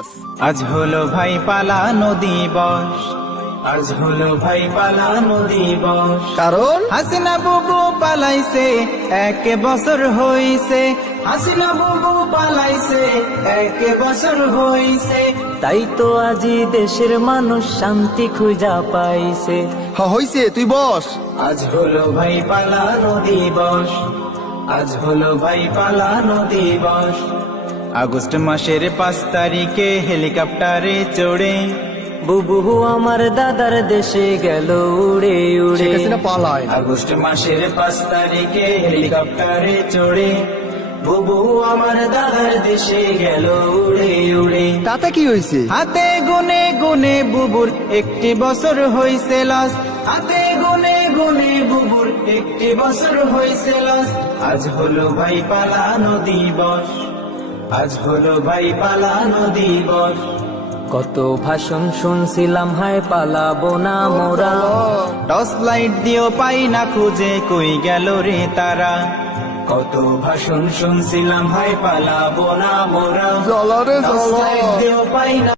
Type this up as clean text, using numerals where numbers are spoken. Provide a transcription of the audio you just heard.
দিবস। আজ হলো ভাই পালানো দিবস, আজ হলো ভাই পালানো দিবস। কারণ হাসিনা বুবু পালাইছে, 1 বছর হইছে। হাসিনা বুবু পালাইছে, 1 বছর হইছে। তাই তো আজি দেশের মানুষ শান্তি খুঁজা পাইছে। হইছে, তুই বস। আজ হলো ভাই পালানো দিবস, আজ হলো ভাই পালানো দিবস। আগস্ট মাসের 5 তারিখে হেলিকপ্টারে চড়ে বুবু আমার দাদার দেশে গেল উড়ে উড়ে। শেখ হাসিনা পালায়। আগস্ট মাসের 5 তারিখে হেলিকপ্টারে চড়ে বুবু আমার দাদার দেশে গেল উড়ে উড়ে। তাতে কি হয়েছে? হাতে গুনে গুনে বুবুর 1 বছর হইছে লাস। হাতে গুনে গুনে বুবুর 1 বছর হইছে লাস। আজ হলো ভাই পালানো দিবস, আজ হলো ভাই পালানো দিবস। কত ভাষণ শুনছিলাম, হায় পালাবো না মোরা। টর্চ লাইট দিও পাই না খুঁজে, কই গেল রে তারা। কত ভাষণ শুনছিলাম, হায় পালাবো না মোরা। জ্বালা রে টর্চ জ্বালা। লাইট দিও পাই না।